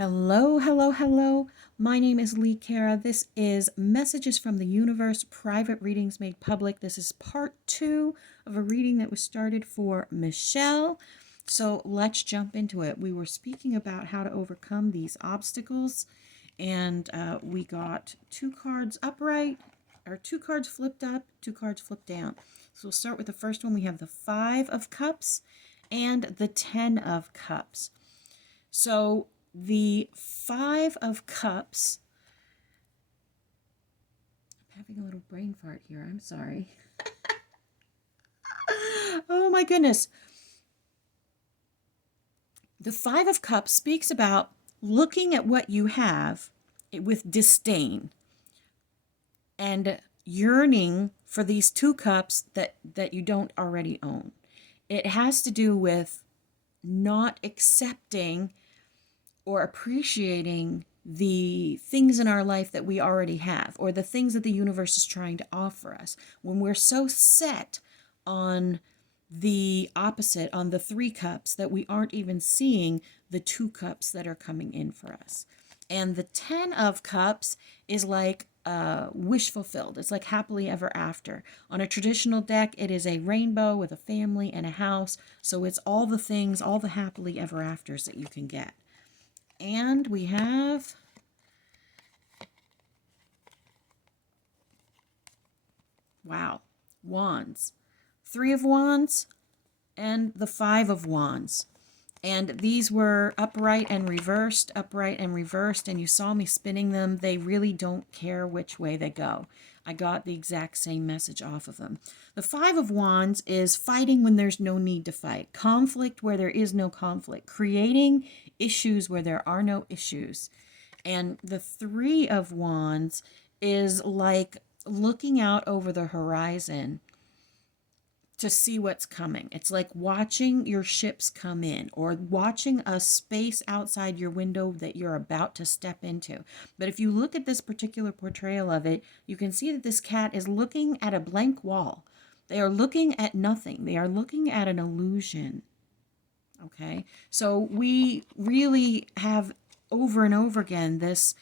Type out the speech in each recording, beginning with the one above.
Hello, hello, hello. My name is Lee Cara. This is Messages from the Universe, Private Readings Made Public. This is part 2 of a reading that was started for Michelle. So let's jump into it. We were speaking about how to overcome these obstacles, and we got 2 cards upright, or 2 cards flipped up, 2 cards flipped down. So we'll start with the first one. We have the 5 of Cups and the 10 of Cups. So the 5 of Cups, I'm having a little brain fart here, I'm sorry. Oh my goodness. The 5 of Cups speaks about looking at what you have with disdain and yearning for these 2 cups that you don't already own. It has to do with not accepting or appreciating the things in our life that we already have, or the things that the universe is trying to offer us. When we're so set on the opposite, on the 3 cups, that we aren't even seeing the 2 cups that are coming in for us. And the 10 of Cups is like wish fulfilled. It's like happily ever after. On a traditional deck, it is a rainbow with a family and a house. So it's all the things, all the happily ever afters that you can get. And we have wands. 3 of wands and the 5 of wands. And these were upright and reversed, and you saw me spinning them. They really don't care which way they go. I got the exact same message off of them. The 5 of wands is fighting when there's no need to fight, conflict where there is no conflict, creating issues where there are no issues. And the 3 of wands is like looking out over the horizon to see what's coming. It's like watching your ships come in, or watching a space outside your window that you're about to step into. But if you look at this particular portrayal of it, you can see that this cat is looking at a blank wall. They are looking at nothing. They are looking at an illusion. Okay? So we really have over and over again this,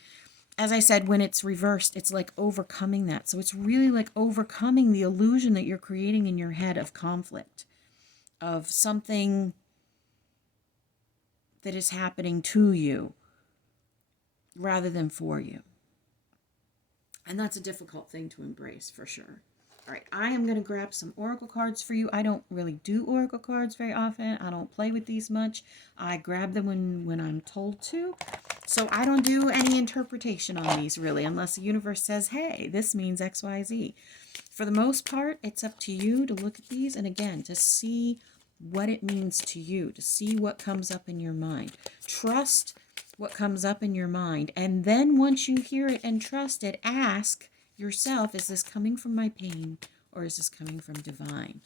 as I said, when it's reversed, it's like overcoming that. So it's really like overcoming the illusion that you're creating in your head of conflict, of something that is happening to you rather than for you. And that's a difficult thing to embrace for sure. All right, I am going to grab some oracle cards for you. I don't really do oracle cards very often. I don't play with these much. I grab them when I'm told to. So I don't do any interpretation on these really, unless the universe says, hey, this means X, Y, Z. For the most part, it's up to you to look at these and again, to see what it means to you, to see what comes up in your mind. Trust what comes up in your mind. And then once you hear it and trust it, ask yourself, is this coming from my pain or is this coming from divine?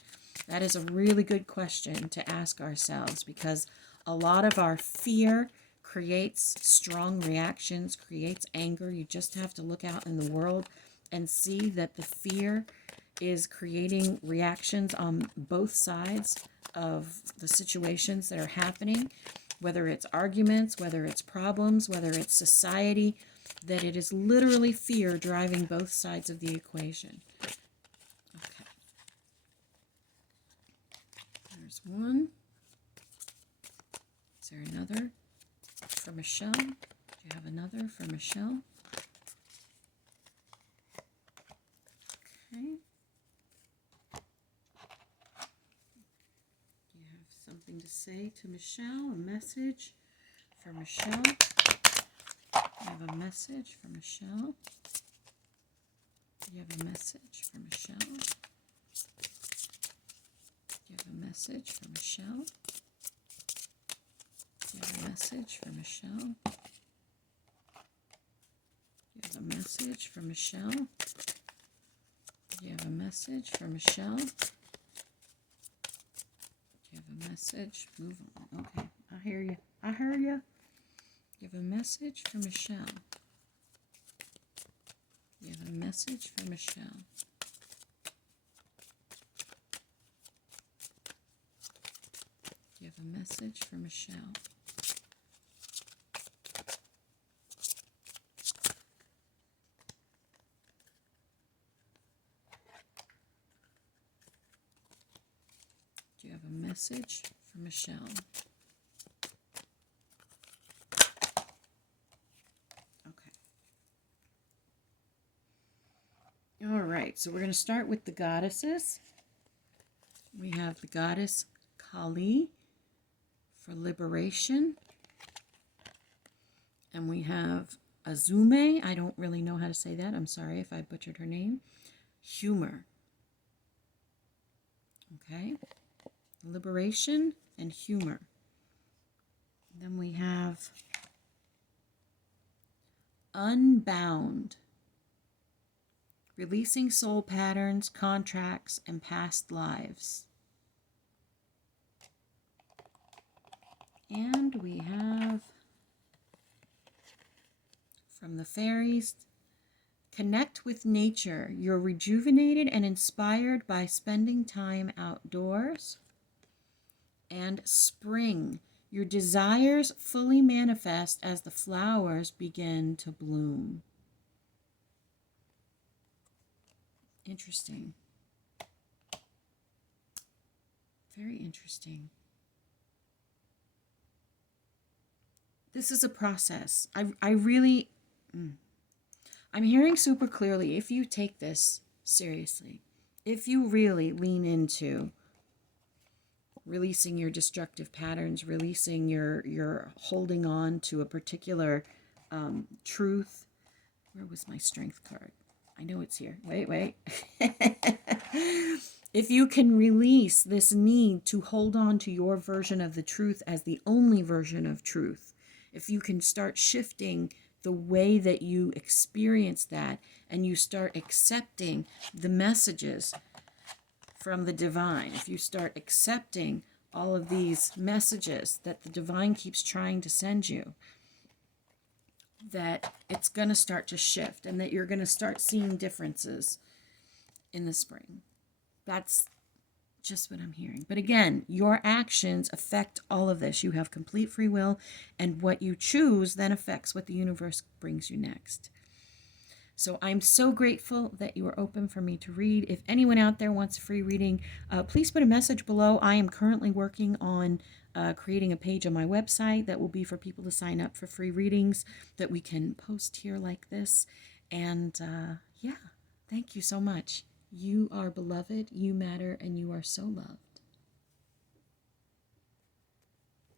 That is a really good question to ask ourselves, because a lot of our fear creates strong reactions, creates anger. You just have to look out in the world and see that the fear is creating reactions on both sides of the situations that are happening, whether it's arguments, whether it's problems, whether it's society, that it is literally fear driving both sides of the equation. Okay. There's one. Is there another for Michelle? Do you have another for Michelle? Okay. Do you have something to say to Michelle? A message for Michelle? You have a message for Michelle? You have a message for Michelle? You have a message for Michelle? You have a message for Michelle? You have a message for Michelle? You have a message for Michelle? You have a message? Move on. Okay, I hear you. I heard you. You have a message for Michelle. You have a message for Michelle. You have a message for Michelle. message for Michelle. Okay. All right, so we're going to start with the goddesses. We have the goddess Kali for liberation. And we have Azume. I don't really know how to say that. I'm sorry if I butchered her name. Humor. Okay. Liberation and humor. Then we have Unbound. Releasing soul patterns, contracts, and past lives. And we have from the fairies, connect with nature. You're rejuvenated and inspired by spending time outdoors. And spring. Your desires fully manifest as the flowers begin to bloom. Interesting. Very interesting. This is a process. I really... I'm hearing super clearly, if you take this seriously, if you really lean into releasing your destructive patterns, releasing your holding on to a particular truth. Where was my strength card? I know it's here. Wait. If you can release this need to hold on to your version of the truth as the only version of truth, if you can start shifting the way that you experience that, and you start accepting the messages from the divine, if you start accepting all of these messages that the divine keeps trying to send you, that it's going to start to shift and that you're going to start seeing differences in the spring. That's just what I'm hearing. But again, your actions affect all of this. You have complete free will, and what you choose then affects what the universe brings you next. So I'm so grateful that you are open for me to read. If anyone out there wants a free reading, please put a message below. I am currently working on creating a page on my website that will be for people to sign up for free readings that we can post here like this. And yeah, thank you so much. You are beloved, you matter, and you are so loved.